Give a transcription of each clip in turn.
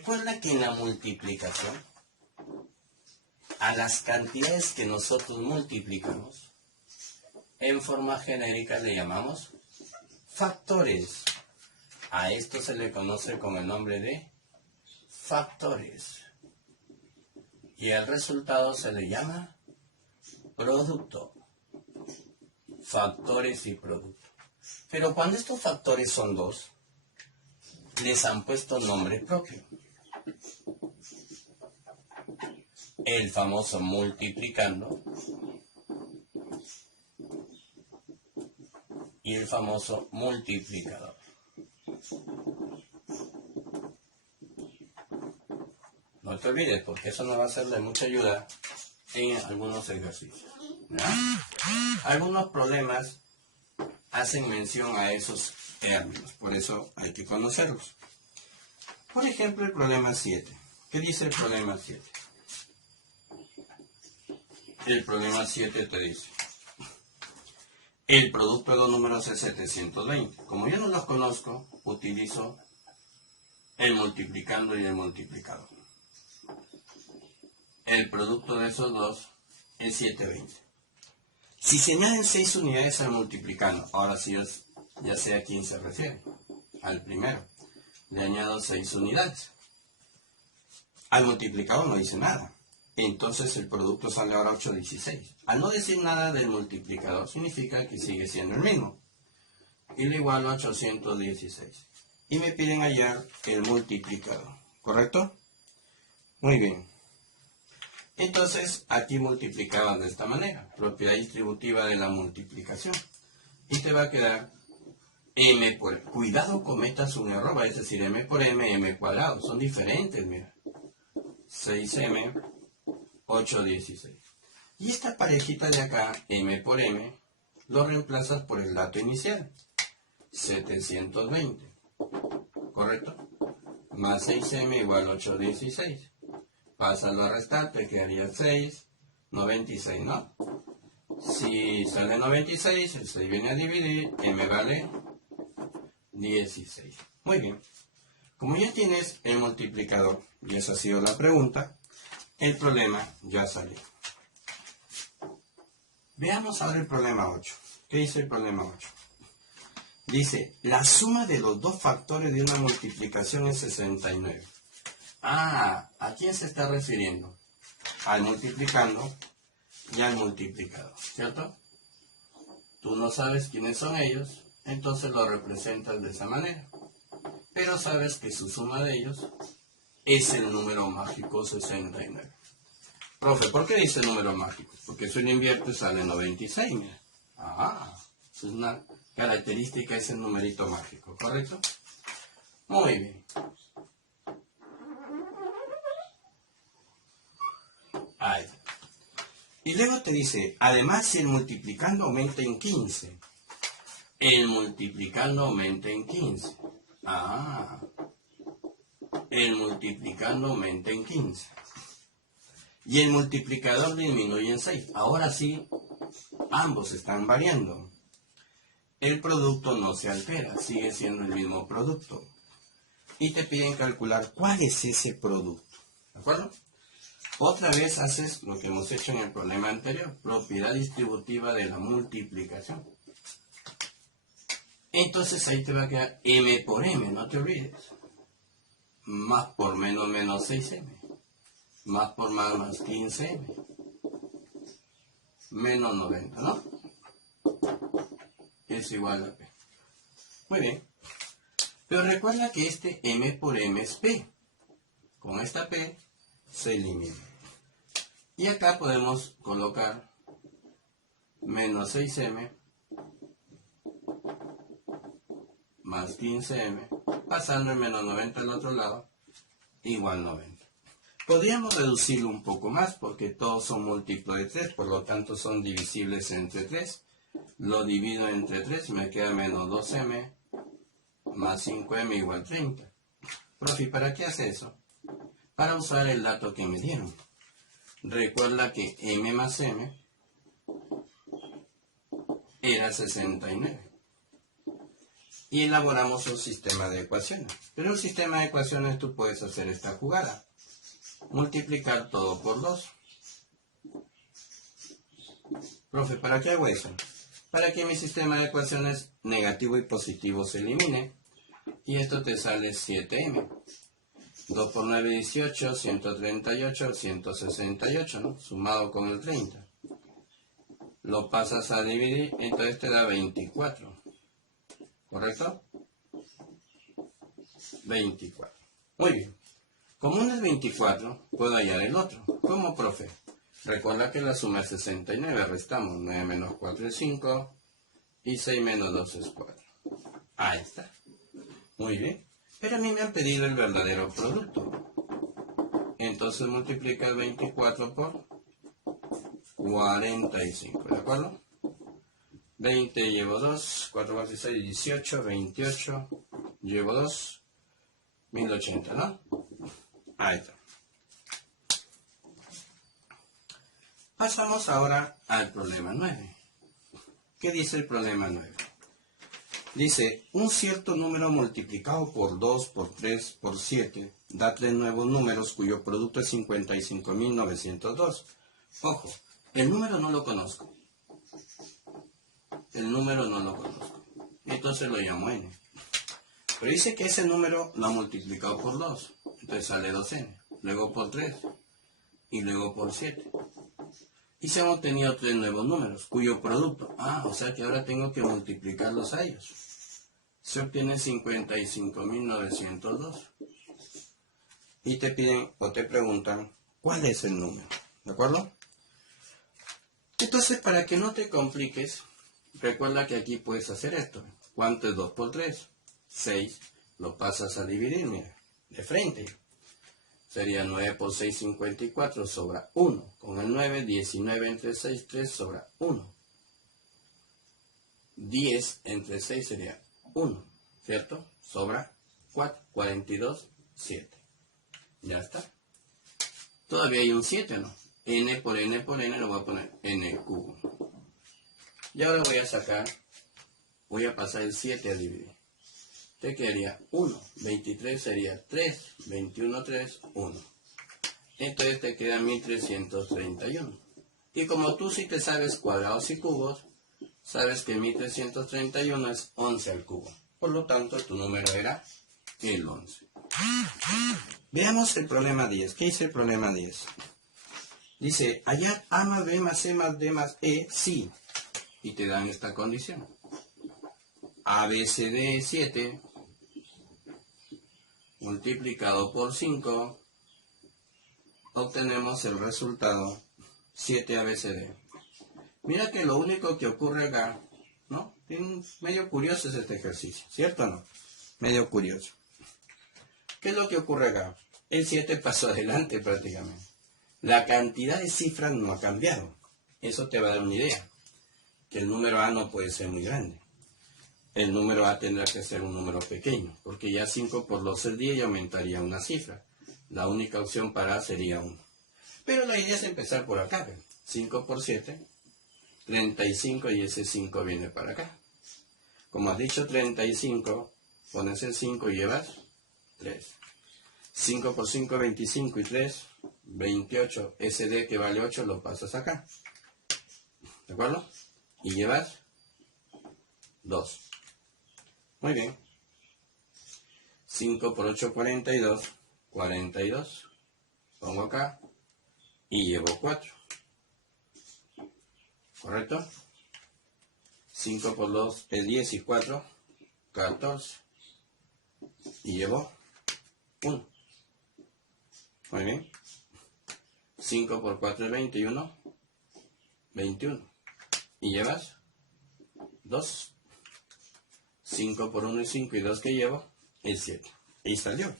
Recuerda que en la multiplicación, a las cantidades que nosotros multiplicamos, en forma genérica le llamamos factores. A esto se le conoce con el nombre de factores. Y al resultado se le llama producto. Factores y producto. Pero cuando estos factores son dos, les han puesto nombre propio. El famoso multiplicando y el famoso multiplicador. No te olvides, porque eso nos va a ser de mucha ayuda en algunos ejercicios. ¿Ya? Algunos problemas hacen mención a esos términos, por eso hay que conocerlos. Por ejemplo, el problema 7. ¿Qué dice el problema 7? El problema 7 te dice: el producto de dos números es 720. Como yo no los conozco, utilizo el multiplicando y el multiplicador. El producto de esos dos es 720. Si se añaden 6 unidades al multiplicando, ahora sí ya sé a quién se refiere, al primero, le añado 6 unidades. Al multiplicador no dice nada. Entonces el producto sale ahora 816. Al no decir nada del multiplicador, significa que sigue siendo el mismo. Y le igualo a 816. Y me piden hallar el multiplicador. ¿Correcto? Muy bien. Entonces aquí multiplicaban de esta manera. Propiedad distributiva de la multiplicación. Y te va a quedar m por... Cuidado, cometas un error. Es decir, m por m, m cuadrado. Son diferentes, mira. 6m... 816. Y esta parejita de acá, m por m, lo reemplazas por el dato inicial, 720. ¿Correcto? Más 6m igual 816. Pásalo a restar, te quedaría 6, 96, ¿no? Si sale 96, el 6 viene a dividir, m vale 16. Muy bien. Como ya tienes el multiplicador, y esa ha sido la pregunta, el problema ya salió. Veamos ahora el problema 8. ¿Qué dice el problema 8? Dice, la suma de los dos factores de una multiplicación es 69. Ah, ¿a quién se está refiriendo? Al multiplicando y al multiplicador, ¿cierto? Tú no sabes quiénes son ellos, entonces lo representas de esa manera. Pero sabes que su suma de ellos es el número mágico 69. Profe, ¿por qué dice número mágico? Porque si lo invierte sale 96, mira. Ah, es una característica, es el numerito mágico, ¿correcto? Muy bien. Ahí. Y luego te dice, además si el multiplicando aumenta en 15. El multiplicando aumenta en 15. Ah, el multiplicando aumenta en 15. Y el multiplicador disminuye en 6. Ahora sí, ambos están variando. El producto no se altera, sigue siendo el mismo producto. Y te piden calcular cuál es ese producto. ¿De acuerdo? Otra vez haces lo que hemos hecho en el problema anterior. Propiedad distributiva de la multiplicación. Entonces ahí te va a quedar m por m, no te olvides. Más por menos menos 6m. Más por más más 15m. Menos 90, ¿no? Es igual a p. Muy bien. Pero recuerda que este m por m es p. Con esta p se elimina. Y acá podemos colocar menos 6m más 15m, pasando el menos 90 al otro lado, igual 90. Podríamos reducirlo un poco más porque todos son múltiplos de 3, por lo tanto son divisibles entre 3. Lo divido entre 3, me queda menos 2m más 5m igual 30. Profe, ¿para qué hace eso? Para usar el dato que me dieron. Recuerda que m más m era 69. y elaboramos un sistema de ecuaciones. Pero en un sistema de ecuaciones tú puedes hacer esta jugada. Multiplicar todo por 2. Profe, ¿para qué hago eso? Para que mi sistema de ecuaciones negativo y positivo se elimine. Y esto te sale 7m. 2 por 9, 18, 138, 168, ¿no? Sumado con el 30. Lo pasas a dividir, entonces te da 24. ¿Correcto? 24. Muy bien. Como uno es 24, puedo hallar el otro. ¿Cómo, profe? Recuerda que la suma es 69. Restamos 9 menos 4 es 5. Y 6 menos 2 es 4. Ahí está. Muy bien. Pero a mí me han pedido el verdadero producto. Entonces multiplica el 24 por 45. ¿De acuerdo? 20 llevo 2. 4 más 6, 18. 28. Llevo 2. 1080, ¿no? Ahí está. Pasamos ahora al problema 9. ¿Qué dice el problema 9? Dice, un cierto número multiplicado por 2, por 3, por 7, da 3 nuevos números cuyo producto es 55.902. Ojo, el número no lo conozco. El número no lo conozco. Entonces lo llamo n. Pero dice que ese número lo ha multiplicado por 2. Entonces sale 2n. Luego por 3. Y luego por 7. Y se han obtenido 3 nuevos números, cuyo producto, o sea que ahora tengo que multiplicarlos a ellos. Se obtiene 55.902. Y te piden o te preguntan, ¿cuál es el número? ¿De acuerdo? Entonces, para que no te compliques, recuerda que aquí puedes hacer esto. ¿Cuánto es 2 por 3? 6. Lo pasas a dividir, mira, de frente. Sería 9 por 6, 54, sobra 1. Con el 9, 19 entre 6, 3, sobra 1. 10 entre 6 sería 1, ¿cierto? Sobra 4, 42, 7. Ya está. Todavía hay un 7, ¿no? N por N por N lo voy a poner N cubo. Y ahora voy a pasar el 7 a dividir. Te quedaría 1, 23 sería 3, 21, 3, 1. Entonces te queda 1331. Y como tú sí te sabes cuadrados y cubos, sabes que 1331 es 11 al cubo. Por lo tanto, tu número era el 11. Veamos el problema 10. ¿Qué dice el problema 10? Dice, hallar A más B más C más D más E, sí. Y te dan esta condición. A, B, C, D es 7. Multiplicado por 5, obtenemos el resultado 7 ABCD. Mira que lo único que ocurre acá, ¿no? Medio curioso es este ejercicio, ¿cierto o no? Medio curioso. ¿Qué es lo que ocurre acá? El 7 pasó adelante prácticamente. La cantidad de cifras no ha cambiado. Eso te va a dar una idea. Que el número A no puede ser muy grande. El número A tendrá que ser un número pequeño, porque ya 5 por 2 es 10 y aumentaría una cifra. La única opción para A sería 1. Pero la idea es empezar por acá. 5 por 7, 35 y ese 5 viene para acá. Como has dicho 35, pones el 5 y llevas 3. 5 por 5, 25 y 3, 28. Ese D que vale 8 lo pasas acá. ¿De acuerdo? Y llevas 2. Muy bien. 5 por 8, 42. 42. Pongo acá. Y llevo 4. ¿Correcto? 5 por 2 es 10 y 4. 14. Y llevo 1. Muy bien. 5 por 4 es 21. 21. Y llevas 2. 5 por 1 es 5 y 2 que llevo es 7. Ahí salió.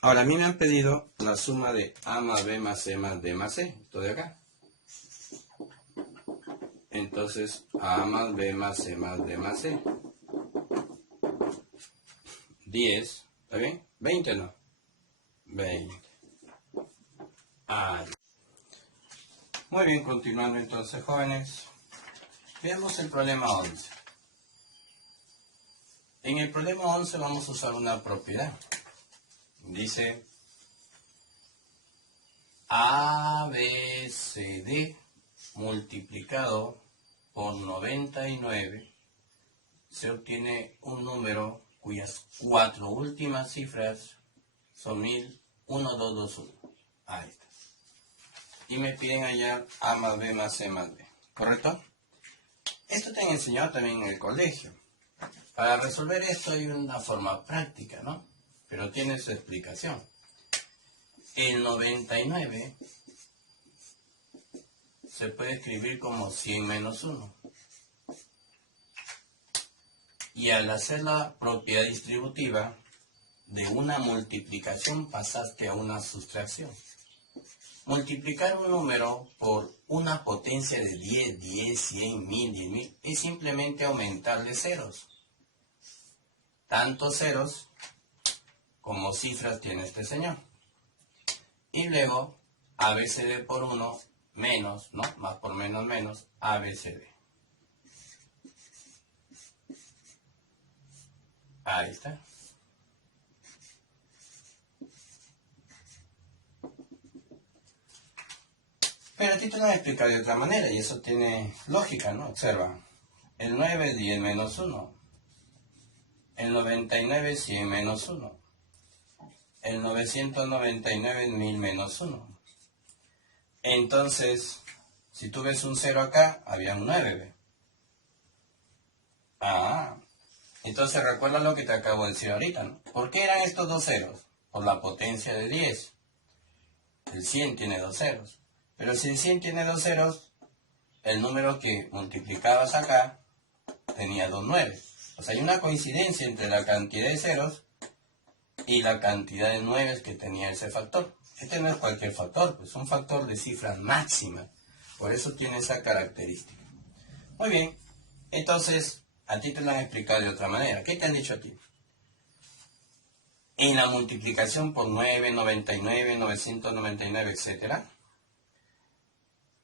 Ahora a mí me han pedido la suma de A más B más C más D más C. Esto de acá. Entonces A más B más C más D más C. 10. ¿Está bien? 20 no. 20. Ahí. Muy bien, continuando entonces, jóvenes. Veamos el problema 11. En el problema 11 vamos a usar una propiedad. Dice ABCD multiplicado por 99 se obtiene un número cuyas 4 últimas cifras son 1221. Ahí está. Y me piden hallar A más B más C más D. ¿Correcto? Esto te han enseñado también en el colegio. Para resolver esto hay una forma práctica, ¿no? Pero tiene su explicación. El 99 se puede escribir como 100 menos 1. Y al hacer la propiedad distributiva, de una multiplicación pasaste a una sustracción. Multiplicar un número por una potencia de 10, 10, 100, 1000, 10.000 es simplemente aumentarle ceros. Tantos ceros como cifras tiene este señor. Y luego ABCD por 1 menos, ¿no? Más por menos menos ABCD. Ahí está. Pero a ti te lo voy a explicar de otra manera y eso tiene lógica, ¿no? Observa. El 9 es 10 menos 1. El 99 es 100 menos 1. El 999 es 1000 menos 1. Entonces, si tú ves un 0 acá, había un 9. ¿Ve? Entonces recuerda lo que te acabo de decir ahorita, ¿no? ¿Por qué eran estos dos ceros? Por la potencia de 10. El 100 tiene dos ceros. Pero si el 100 tiene dos ceros, el número que multiplicabas acá tenía dos 9. O sea, hay una coincidencia entre la cantidad de ceros y la cantidad de 9 que tenía ese factor. Este no es cualquier factor, pues es un factor de cifras máximas. Por eso tiene esa característica. Muy bien, entonces a ti te lo han explicado de otra manera. ¿Qué te han dicho a ti? En la multiplicación por 9, 99, 999, etc.,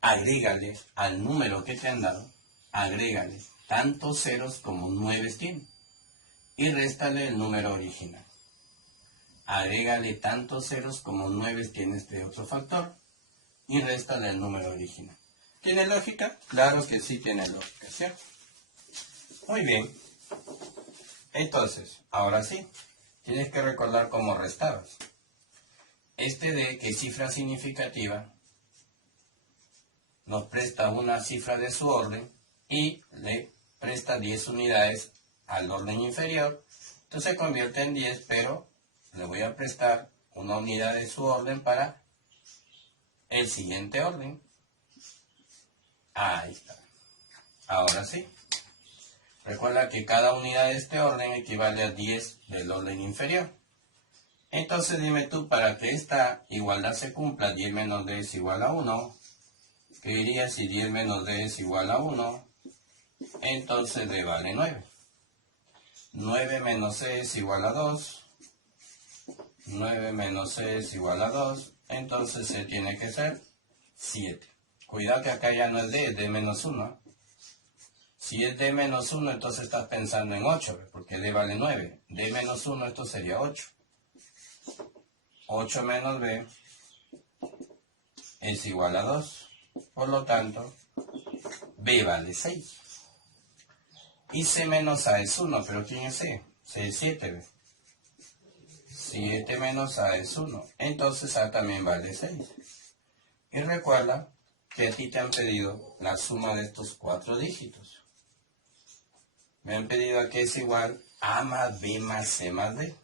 agrégale al número que te han dado, agrégale tantos ceros como 9 tiene y réstale el número original. Agrégale tantos ceros como 9 tiene este otro factor y réstale el número original. ¿Tiene lógica? Claro que sí tiene lógica, ¿cierto? Muy bien. Entonces, ahora sí, tienes que recordar cómo restabas. Este D, que es cifra significativa, nos presta una cifra de su orden y le presta 10 unidades al orden inferior. Entonces se convierte en 10, pero le voy a prestar una unidad de su orden para el siguiente orden. Ahí está. Ahora sí. Recuerda que cada unidad de este orden equivale a 10 del orden inferior. Entonces dime tú, para que esta igualdad se cumpla, 10 menos D es igual a 1. ¿Qué diría si 10 menos D es igual a 1? Entonces D vale 9. 9 menos C es igual a 2. 9 menos C es igual a 2. Entonces C tiene que ser 7. Cuidado que acá ya no es D, es D menos 1. Si es D menos 1, entonces estás pensando en 8, porque D vale 9. D menos 1, esto sería 8. 8 menos B es igual a 2. Por lo tanto, B vale 6. Y C menos A es 1, pero ¿quién es C? C es 7, ¿ve? 7 menos A es 1. Entonces A también vale 6. Y recuerda que a ti te han pedido la suma de estos 4 dígitos. Me han pedido que es igual A más B más C más D.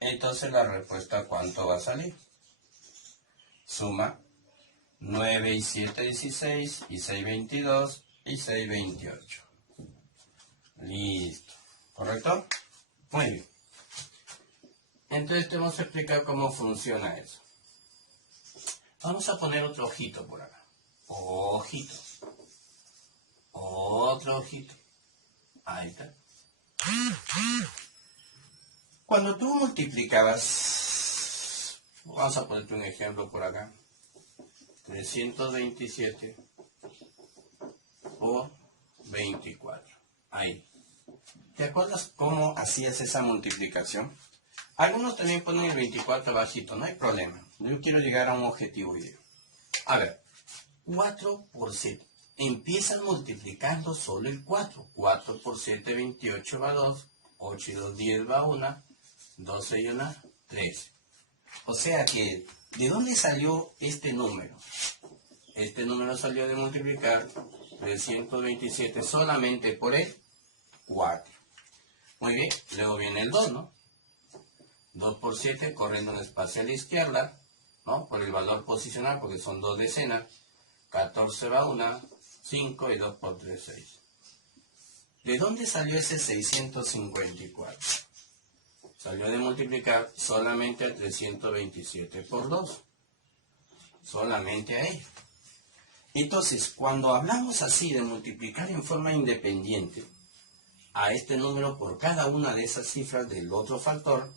Entonces la respuesta, ¿cuánto va a salir? Suma 9 y 7, 16, y 6, 22, y 6, 28. Listo. ¿Correcto? Muy bien. Entonces te vamos a explicar cómo funciona eso. Vamos a poner otro ojito por acá. Ojito. Otro ojito. Ahí está. Cuando tú multiplicabas, vamos a ponerte un ejemplo por acá. 327 por 24. Ahí. ¿Te acuerdas cómo hacías esa multiplicación? Algunos también ponen el 24 bajito, no hay problema. Yo quiero llegar a un objetivo hoy día. A ver, 4 por 7. Empiezan multiplicando solo el 4. 4 por 7, 28 va 2. 8 y 2, 10 va 1. 12 y 1, 13. O sea que, ¿de dónde salió este número? Este número salió de multiplicar 327 solamente por el 4. Muy bien, luego viene el 2, ¿no? 2 por 7 corriendo un espacio a la izquierda, ¿no? Por el valor posicional, porque son 2 decenas. 14 va 1, 5 y 2 por 3, 6. ¿De dónde salió ese 654? Salió de multiplicar solamente a 327 por 2. Solamente a él. Entonces, cuando hablamos así de multiplicar en forma independiente a este número por cada una de esas cifras del otro factor,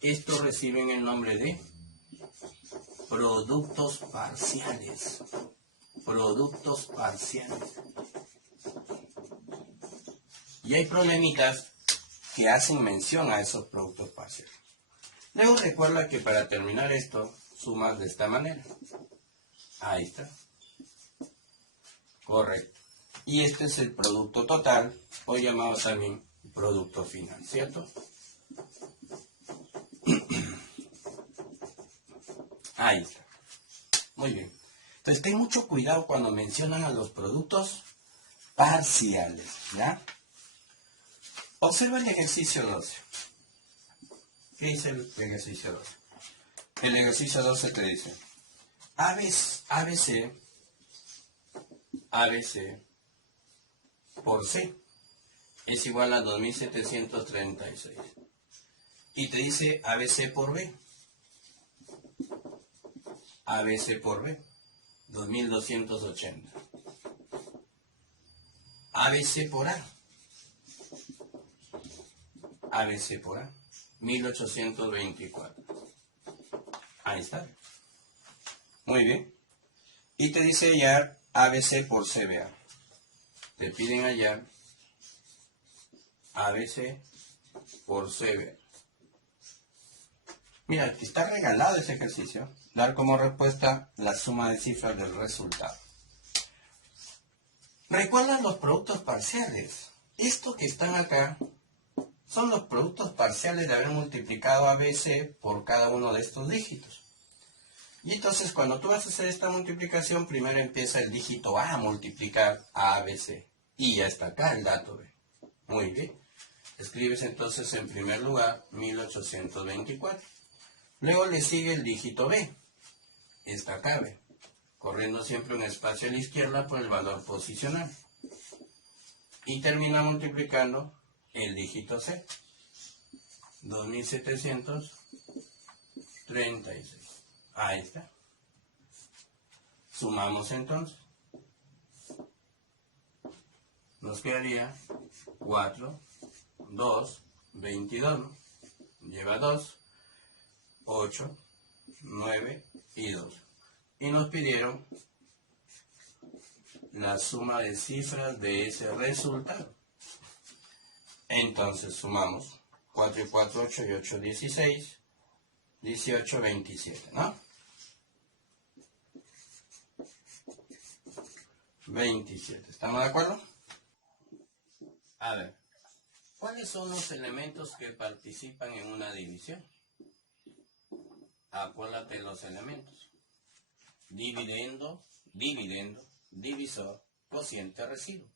estos reciben el nombre de productos parciales. Productos parciales. Y hay problemitas que hacen mención a esos productos parciales. Luego recuerda que para terminar esto, sumas de esta manera. Ahí está. Correcto. Y este es el producto total, o llamado también producto final, ¿cierto? Ahí está. Muy bien. Entonces, ten mucho cuidado cuando mencionan a los productos parciales, ¿ya? Observa el ejercicio 12. ¿Qué dice el ejercicio 12? El ejercicio 12 te dice, ABC por C es igual a 2736. Y te dice ABC por B. ABC por B, 2280. ABC por A. ABC por A, 1824. Ahí está. Muy bien. Y te dice hallar ABC por CBA. Te piden hallar ABC por CBA. Mira, está regalado ese ejercicio. Dar como respuesta la suma de cifras del resultado. Recuerda los productos parciales. Estos que están acá son los productos parciales de haber multiplicado ABC por cada uno de estos dígitos. Y entonces cuando tú vas a hacer esta multiplicación, primero empieza el dígito A a multiplicar a ABC. Y ya está acá el dato B. Muy bien. Escribes entonces en primer lugar 1824. Luego le sigue el dígito B. Está acá B. Corriendo siempre un espacio a la izquierda por el valor posicional. Y termina multiplicando el dígito C. 2736. Ahí está. Sumamos entonces. Nos quedaría 4, 2, 22. ¿No? Lleva 2, 8, 9 y 2. Y nos pidieron la suma de cifras de ese resultado. Entonces sumamos 4 y 4, 8 y 8, 16, 18, 27, ¿no? 27, ¿estamos de acuerdo? A ver, ¿cuáles son los elementos que participan en una división? Acuérdate los elementos. Dividendo, divisor, cociente, residuo.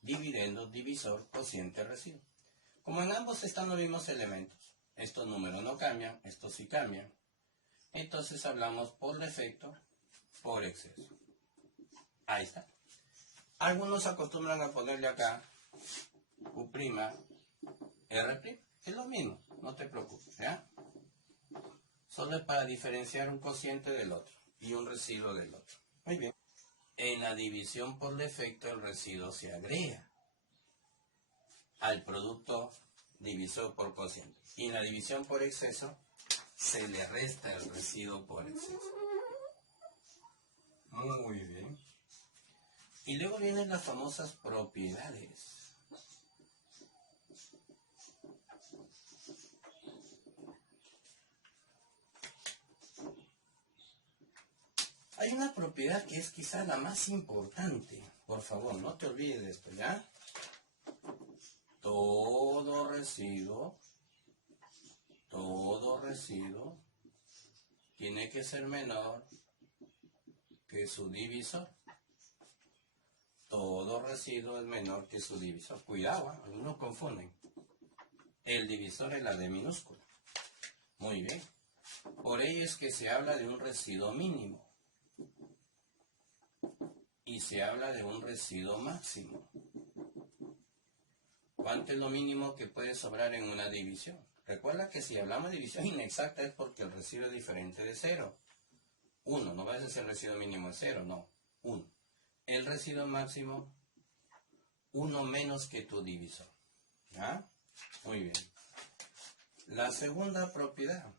Dividendo, divisor, cociente, residuo. Como en ambos están los mismos elementos, estos números no cambian, estos sí cambian. Entonces hablamos por defecto, por exceso. Ahí está. Algunos acostumbran a ponerle acá U', R'. Es lo mismo, no te preocupes, ¿ya? Solo es para diferenciar un cociente del otro y un residuo del otro. Muy bien. En la división por defecto el residuo se agrega al producto divisor por cociente. Y en la división por exceso se le resta el residuo por exceso. Muy bien. Y luego vienen las famosas propiedades. Hay una propiedad que es quizá la más importante. Por favor, no te olvides de esto, ¿ya? Todo residuo tiene que ser menor que su divisor. Todo residuo es menor que su divisor. Cuidado, ¿eh? Algunos confunden. El divisor es la D minúscula. Muy bien. Por ello es que se habla de un residuo mínimo. Y se habla de un residuo máximo. ¿Cuánto es lo mínimo que puede sobrar en una división? Recuerda que si hablamos de división inexacta es porque el residuo es diferente de 0. 1, no vas a decir el residuo mínimo es 0, no, 1. El residuo máximo, 1 menos que tu divisor. ¿Ya? Muy bien. La segunda propiedad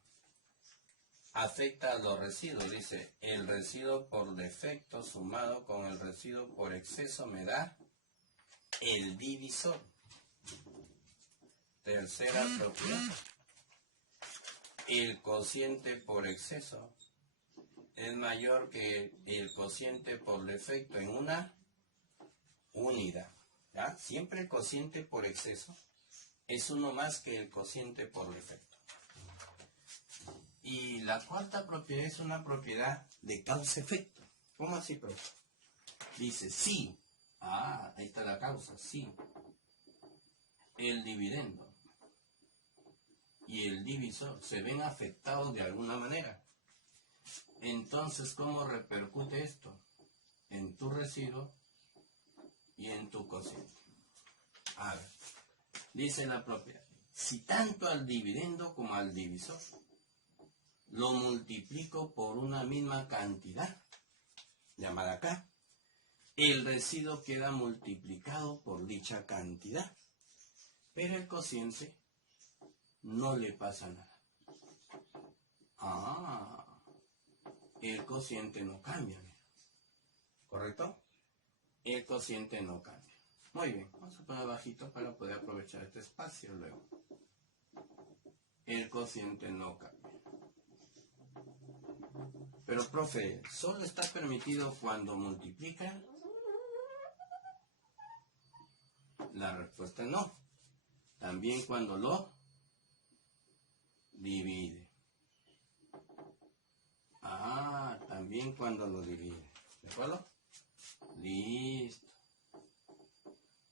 afecta a los residuos. Dice, el residuo por defecto sumado con el residuo por exceso me da el divisor. Tercera propiedad. El cociente por exceso es mayor que el cociente por defecto en una unidad. ¿Ya? Siempre el cociente por exceso es uno más que el cociente por defecto. Y la cuarta propiedad es una propiedad de causa-efecto. ¿Cómo así, profe? Dice, sí. Ahí está la causa, sí. El dividendo y el divisor se ven afectados de alguna manera. Entonces, ¿cómo repercute esto? En tu residuo y en tu cociente. A ver, dice la propiedad, si tanto al dividendo como al divisor lo multiplico por una misma cantidad, llamada K, el residuo queda multiplicado por dicha cantidad, pero el cociente no le pasa nada. El cociente no cambia, ¿correcto? El cociente no cambia. Muy bien, vamos a poner bajito para poder aprovechar este espacio luego. El cociente no cambia. Pero, profe, ¿solo está permitido cuando multiplica? La respuesta es no. También cuando lo divide. También cuando lo divide. ¿De acuerdo? Listo.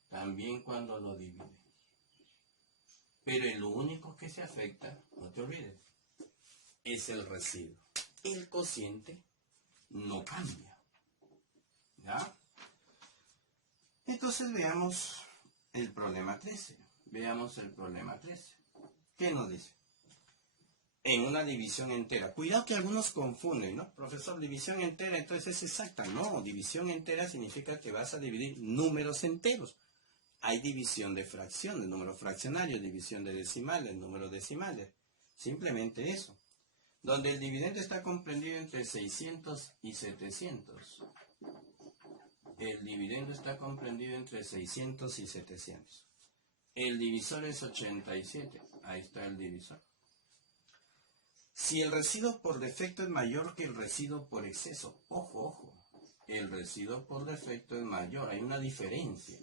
También cuando lo divide. Pero lo único que se afecta, no te olvides, es el residuo. El cociente no cambia. ¿Ya? Entonces veamos el problema 13. Veamos el problema 13. ¿Qué nos dice? En una división entera. Cuidado que algunos confunden, ¿no? Profesor, división entera, entonces es exacta. No, división entera significa que vas a dividir números enteros. Hay división de fracciones, números fraccionarios, división de decimales, números decimales. Simplemente eso. Donde el dividendo está comprendido entre 600 y 700. El dividendo está comprendido entre 600 y 700. El divisor es 87. Ahí está el divisor. Si el residuo por defecto es mayor que el residuo por exceso, ojo, el residuo por defecto es mayor, hay una diferencia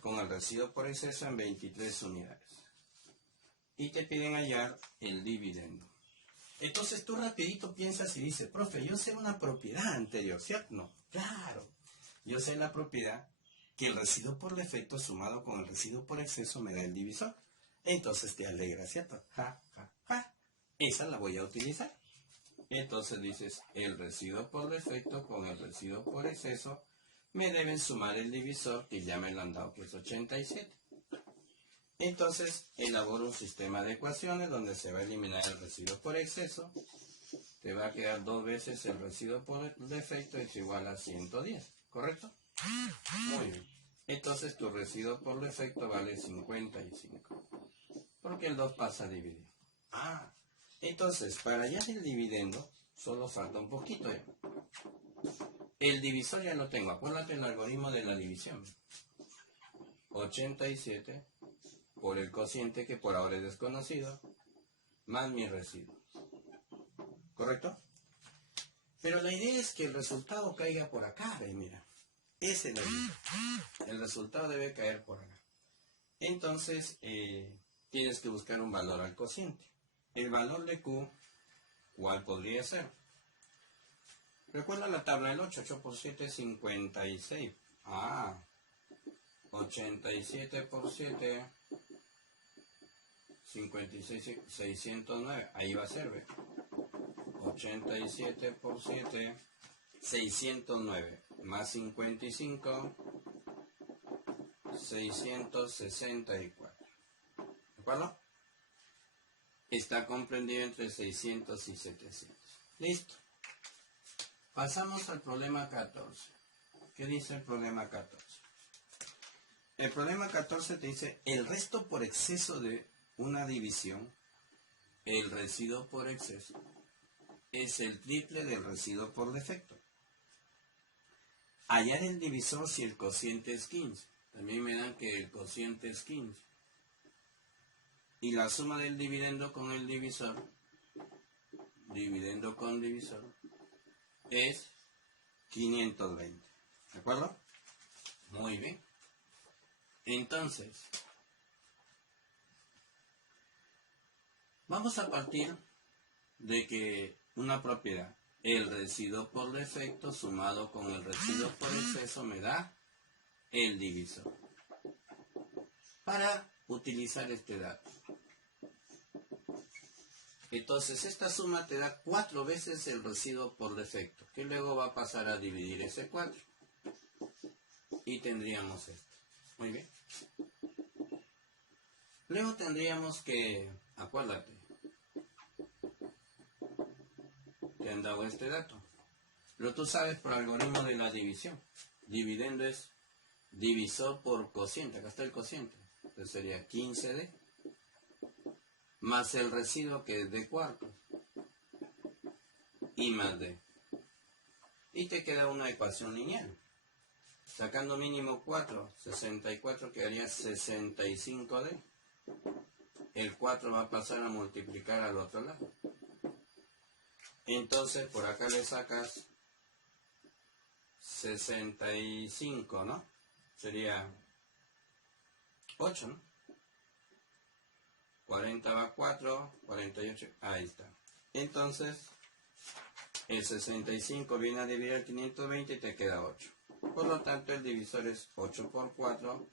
con el residuo por exceso en 23 unidades. Y te piden hallar el dividendo. Entonces tú rapidito piensas y dices, profe, yo sé una propiedad anterior, ¿cierto? No, claro, yo sé la propiedad que el residuo por defecto sumado con el residuo por exceso me da el divisor. Entonces te alegra, ¿cierto? Esa la voy a utilizar. Entonces dices, el residuo por defecto con el residuo por exceso me deben sumar el divisor, que ya me lo han dado, que es 87. Entonces elaboro un sistema de ecuaciones donde se va a eliminar el residuo por exceso. Te va a quedar 2 veces el residuo por defecto, es igual a 110, ¿correcto? Muy bien. Entonces tu residuo por defecto vale 55. Porque el 2 pasa a dividir. Entonces, para hallar el dividendo, solo falta un poquito ya. El divisor ya lo tengo. Acuérdate el algoritmo de la división. 87 por el cociente, que por ahora es desconocido, más mi residuo. ¿Correcto? Pero la idea es que el resultado caiga por acá, ¿ve? Mira. Esa es la idea. El resultado debe caer por acá. Entonces, tienes que buscar un valor al cociente. El valor de Q, ¿cuál podría ser? Recuerda la tabla del 8. 8 por 7 es 56. 87 por 7, 56, 609. Ahí va a ser, ¿ve? 87 por 7, 609. Más 55, 664. ¿De acuerdo? Está comprendido entre 600 y 700. Listo. Pasamos al problema 14. ¿Qué dice el problema 14? El problema 14 te dice el resto por exceso de una división, el residuo por exceso, es el triple del residuo por defecto. Hallar el divisor si el cociente es 15. También me dan que el cociente es 15. Y la suma del dividendo con el divisor, dividendo con divisor, es 520. ¿De acuerdo? Muy bien. Entonces, vamos a partir de que una propiedad, el residuo por defecto sumado con el residuo por exceso me da el divisor. Para utilizar este dato. Entonces, esta suma te da 4 veces el residuo por defecto, que luego va a pasar a dividir ese 4. Y tendríamos esto. Muy bien. Luego tendríamos que, acuérdate, te han dado este dato. Pero tú sabes por algoritmo de la división. Dividendo es divisor por cociente. Acá está el cociente. Entonces sería 15D. Más el residuo que es de cuartos. Y más D. Y te queda una ecuación lineal. Sacando mínimo 4, 64 quedaría 65D. El 4 va a pasar a multiplicar al otro lado. Entonces por acá le sacas 65, ¿no? Sería 8, ¿no? 40 va a 4, 48, ahí está. Entonces, el 65 viene a dividir el 520 y te queda 8. Por lo tanto, el divisor es 8 por 4,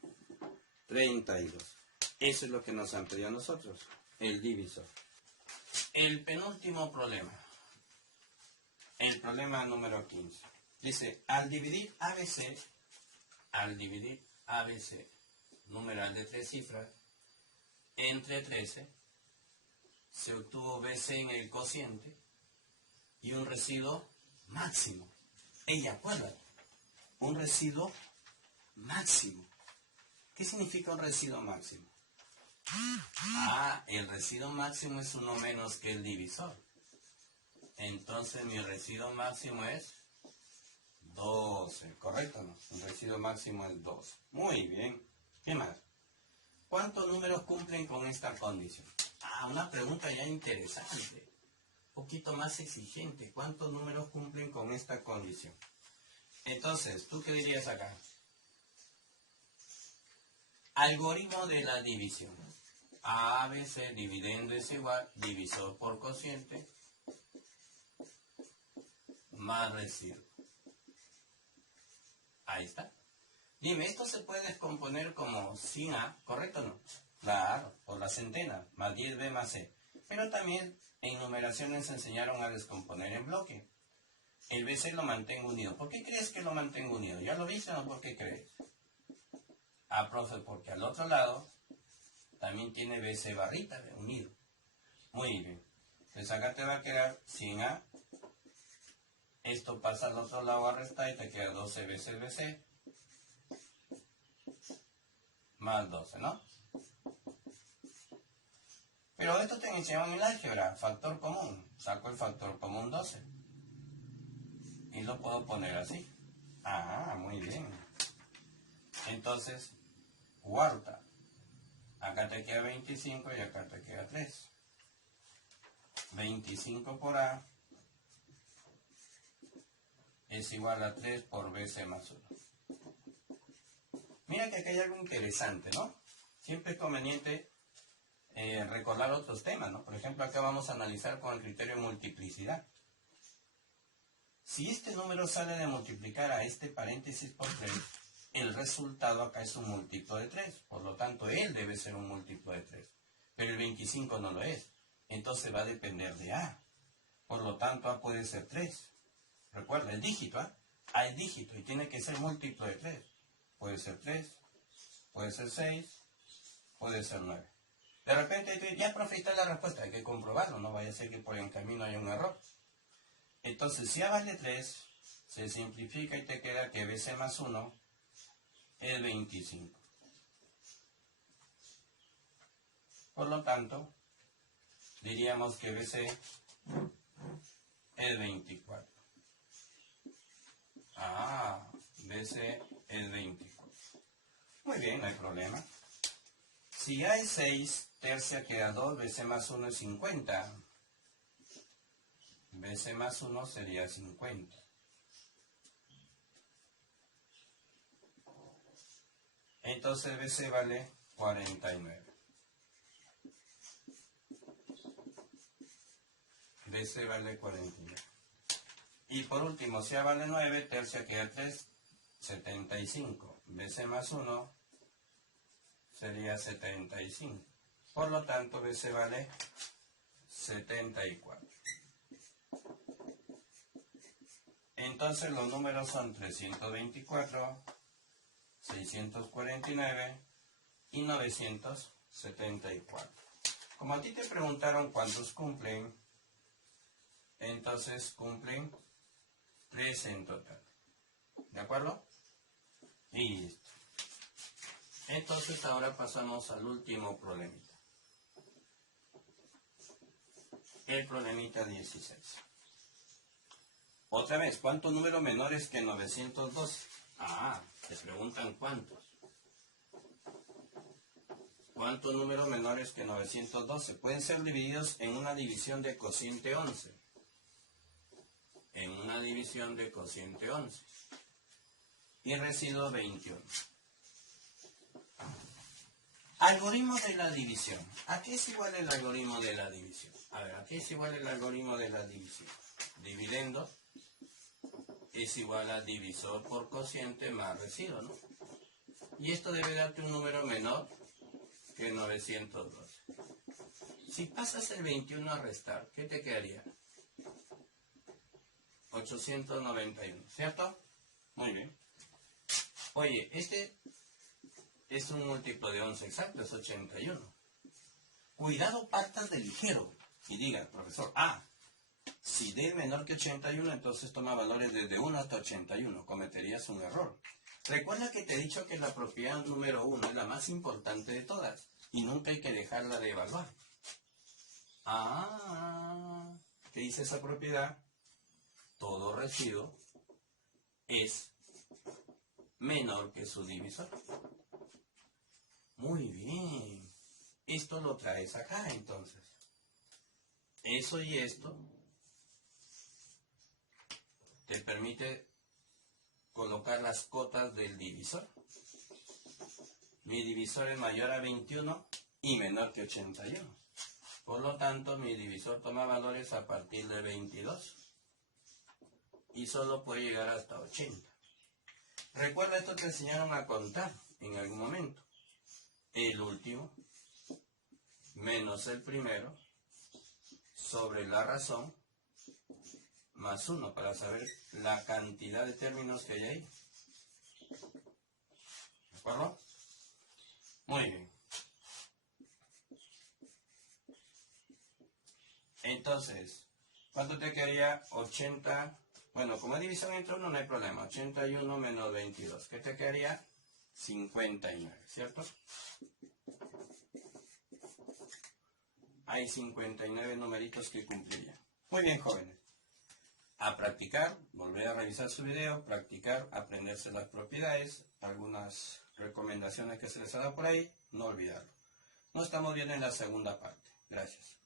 32. Eso es lo que nos han pedido a nosotros, el divisor. El penúltimo problema, el problema número 15. Dice, al dividir ABC, numeral de 3 cifras, entre 13, se obtuvo BC en el cociente y un residuo máximo. Acuérdate, un residuo máximo. ¿Qué significa un residuo máximo? El residuo máximo es uno menos que el divisor. Entonces mi residuo máximo es 12, ¿correcto? ¿No? El residuo máximo es 12. Muy bien. ¿Qué más? ¿Cuántos números cumplen con esta condición? Una pregunta ya interesante. Un poquito más exigente. ¿Cuántos números cumplen con esta condición? Entonces, ¿tú qué dirías acá? Algoritmo de la división. ABC dividendo es igual, divisor por cociente, más residuo. Ahí está. Dime, ¿esto se puede descomponer como sin A, correcto o no? Claro, por la centena, más 10B más C. Pero también en numeración nos enseñaron a descomponer en bloque. El BC lo mantengo unido. ¿Por qué crees que lo mantengo unido? ¿Ya lo viste o no? ¿Por qué crees? Profe, porque al otro lado también tiene BC barrita unido. Muy bien. Entonces acá te va a quedar sin A. Esto pasa al otro lado a restar y te queda 12 veces BC. Más 12, ¿no? Pero esto te enseñaron en el álgebra, factor común. Saco el factor común 12. Y lo puedo poner así. Muy bien. Entonces, cuarta. Acá te queda 25 y acá te queda 3. 25 por A es igual a 3 por BC más 1. Mira que aquí hay algo interesante, ¿no? Siempre es conveniente recordar otros temas, ¿no? Por ejemplo, acá vamos a analizar con el criterio de multiplicidad. Si este número sale de multiplicar a este paréntesis por 3, el resultado acá es un múltiplo de 3. Por lo tanto, él debe ser un múltiplo de 3. Pero el 25 no lo es. Entonces va a depender de A. Por lo tanto, A puede ser 3. Recuerda, el dígito, ¿ah? A es dígito y tiene que ser múltiplo de 3. Puede ser 3, puede ser 6, puede ser 9. De repente, ya profe, está la respuesta, hay que comprobarlo, no vaya a ser que por el camino haya un error. Entonces, si A vale 3, se simplifica y te queda que BC más 1 es 25. Por lo tanto, diríamos que BC es 24. BC es 24. Muy bien, no hay problema. Si A es 6, tercia queda 2, BC más 1 es 50. BC más 1 sería 50. Entonces BC vale 49. BC vale 49. Y por último, si A vale 9, tercia queda 3, 75. BC más 1 sería 75. Por lo tanto, BC vale 74. Entonces los números son 324, 649 y 974. Como a ti te preguntaron cuántos cumplen, entonces cumplen 3 en total. ¿De acuerdo? Y listo. Entonces ahora pasamos al último problemita. El problemita 16. Otra vez, ¿cuántos números menores que 912? Te preguntan cuántos. ¿Cuántos números menores que 912? Pueden ser divididos en una división de cociente 11. En una división de cociente 11. Y residuo 21. Algoritmo de la división. ¿A qué es igual el algoritmo de la división? A ver, ¿a qué es igual el algoritmo de la división? Dividendo es igual a divisor por cociente más residuo, ¿no? Y esto debe darte un número menor que 912. Si pasas el 21 a restar, ¿qué te quedaría? 891, ¿cierto? Muy bien. Oye, este es un múltiplo de 11 exacto, es 81. Cuidado, partas de ligero y diga, profesor, si D es menor que 81, entonces toma valores desde 1 hasta 81. Cometerías un error. Recuerda que te he dicho que la propiedad número 1 es la más importante de todas y nunca hay que dejarla de evaluar. ¿Qué dice esa propiedad? Todo residuo es menor que su divisor. Muy bien. Esto lo traes acá, entonces. Eso y esto te permite colocar las cotas del divisor. Mi divisor es mayor a 21 y menor que 81. Por lo tanto, mi divisor toma valores a partir de 22. Y solo puede llegar hasta 80. Recuerda, esto te enseñaron a contar en algún momento. El último menos el primero sobre la razón más 1 para saber la cantidad de términos que hay ahí. ¿De acuerdo? Muy bien. Entonces, ¿cuánto te quedaría? 80. Bueno, como es división entre 1 no hay problema. 81 menos 22. ¿Qué te quedaría? 59, ¿cierto? Hay 59 numeritos que cumplirían. Muy bien, jóvenes. A practicar, volver a revisar su video, practicar, aprenderse las propiedades, algunas recomendaciones que se les ha dado por ahí, no olvidarlo. Nos estamos viendo en la segunda parte. Gracias.